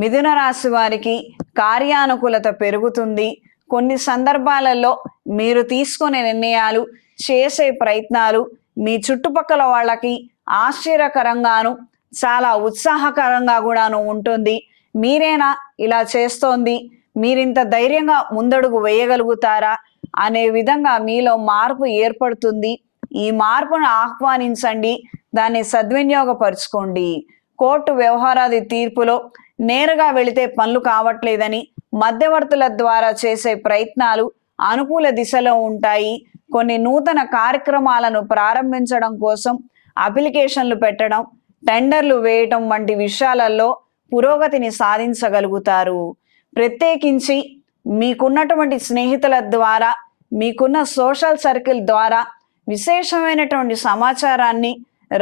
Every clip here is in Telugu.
మిథున రాశి వారికి కార్యానుకూలత పెరుగుతుంది. కొన్ని సందర్భాలలో మీరు తీసుకునే నిర్ణయాలు, చేసే ప్రయత్నాలు మీ చుట్టుపక్కల వాళ్ళకి ఆశ్చర్యకరంగాను, చాలా ఉత్సాహకరంగా కూడాను ఉంటుంది. మీరేనా ఇలా చేస్తోంది? మీరింత ధైర్యంగా ముందడుగు వేయగలుగుతారా? అనే విధంగా మీలో మార్పు ఏర్పడుతుంది. ఈ మార్పును ఆహ్వానించండి, దాన్ని సద్వినియోగపరుచుకోండి. కోర్టు వ్యవహారాది తీర్పులో నేరుగా వెళితే పనులు కావట్లేదని మధ్యవర్తుల ద్వారా చేసే ప్రయత్నాలు అనుకూల దిశలో ఉంటాయి. కొన్ని నూతన కార్యక్రమాలను ప్రారంభించడం కోసం అప్లికేషన్లు పెట్టడం, టెండర్లు వేయటం వంటి విషయాలలో పురోగతిని సాధించగలుగుతారు. ప్రత్యేకించి మీకున్నటువంటి స్నేహితుల ద్వారా, మీకున్న సోషల్ సర్కిల్ ద్వారా విశేషమైనటువంటి సమాచారాన్ని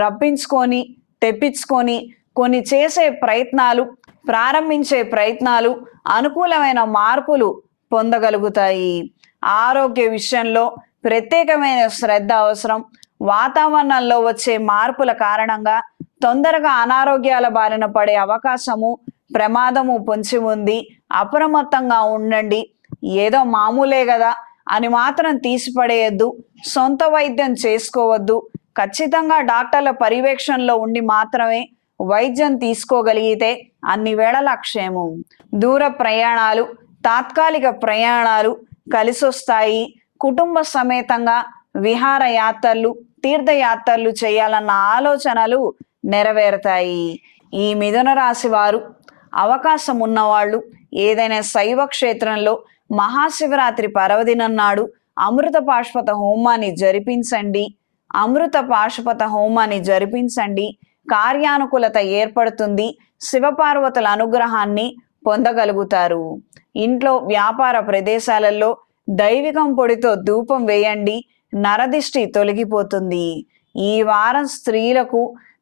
రప్పించుకొని తెప్పించుకొని కొన్ని చేసే ప్రయత్నాలు, ప్రారంభించే ప్రయత్నాలు అనుకూలమైన మార్పులు పొందగలుగుతాయి. ఆరోగ్య విషయంలో ప్రత్యేకమైన శ్రద్ధ అవసరం. వాతావరణంలో వచ్చే మార్పుల కారణంగా తొందరగా అనారోగ్యాల బారిన పడే అవకాశము, ప్రమాదము పొంచి ఉంది. అప్రమత్తంగా ఉండండి. ఏదో మామూలే కదా అని మాత్రం తీసిపడేయద్దు. సొంత వైద్యం చేసుకోవద్దు. ఖచ్చితంగా డాక్టర్ల పర్యవేక్షణలో ఉండి మాత్రమే వైద్యం తీసుకోగలిగితే అన్ని వేళల క్షేమం. దూర ప్రయాణాలు, తాత్కాలిక ప్రయాణాలు కలిసొస్తాయి. కుటుంబ సమేతంగా విహారయాత్రలు, తీర్థయాత్రలు చేయాలన్న ఆలోచనలు నెరవేరుతాయి. ఈ మిథున రాశి వారు అవకాశం ఉన్నవాళ్ళు ఏదైనా శైవ క్షేత్రంలో మహాశివరాత్రి పర్వదినం నాడు అమృత పాశుపత హోమాన్ని జరిపించండి. అమృత పాశుపత హోమాన్ని జరిపించండి. కార్యానుకూలత ఏర్పడుతుంది. శివపార్వతుల అనుగ్రహాన్ని పొందగలుగుతారు. ఇంట్లో, వ్యాపార ప్రదేశాలలో దైవికం పొడితో ధూపం వేయండి. నరదిష్టి తొలగిపోతుంది. ఈ వారం స్త్రీలకు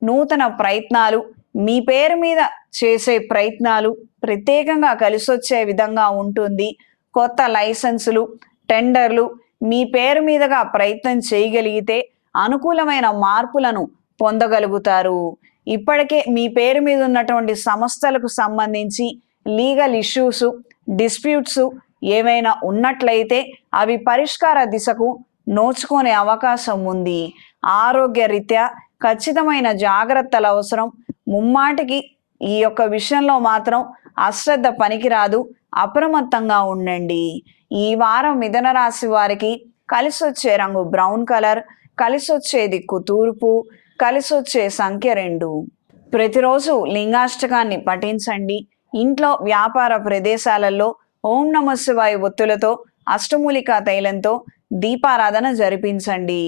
నూతన ప్రయత్నాలు, మీ పేరు మీద చేసే ప్రయత్నాలు ప్రత్యేకంగా కలిసొచ్చే విధంగా ఉంటుంది. కొత్త లైసెన్సులు, టెండర్లు మీ పేరు మీదుగా ప్రయత్నం చేయగలిగితే అనుకూలమైన మార్పులను పొందగలుగుతారు. ఇప్పటికే మీ పేరు మీద ఉన్నటువంటి సంస్థలకు సంబంధించి లీగల్ ఇష్యూస్, డిస్ప్యూట్స్ ఏమైనా ఉన్నట్లయితే అవి పరిష్కార దిశకు నోచుకునే అవకాశం ఉంది. ఆరోగ్య రీత్యా ఖచ్చితమైన జాగ్రత్తలు అవసరం. ముమ్మాటికి ఈ యొక్క విషయంలో మాత్రం అశ్రద్ధ పనికిరాదు. అప్రమత్తంగా ఉండండి. ఈ వారం మిథున రాశి వారికి కలిసొచ్చే రంగు బ్రౌన్ కలర్, కలిసొచ్చే దిక్కు తూర్పు, కలిసొచ్చే సంఖ్య 2. ప్రతిరోజు లింగాష్టకాన్ని పఠించండి. ఇంట్లో, వ్యాపార ప్రదేశాలలో ఓం నమ శివాయ ఒత్తులతో, అష్టమూలికా తైలంతో దీపారాధన జరిపించండి.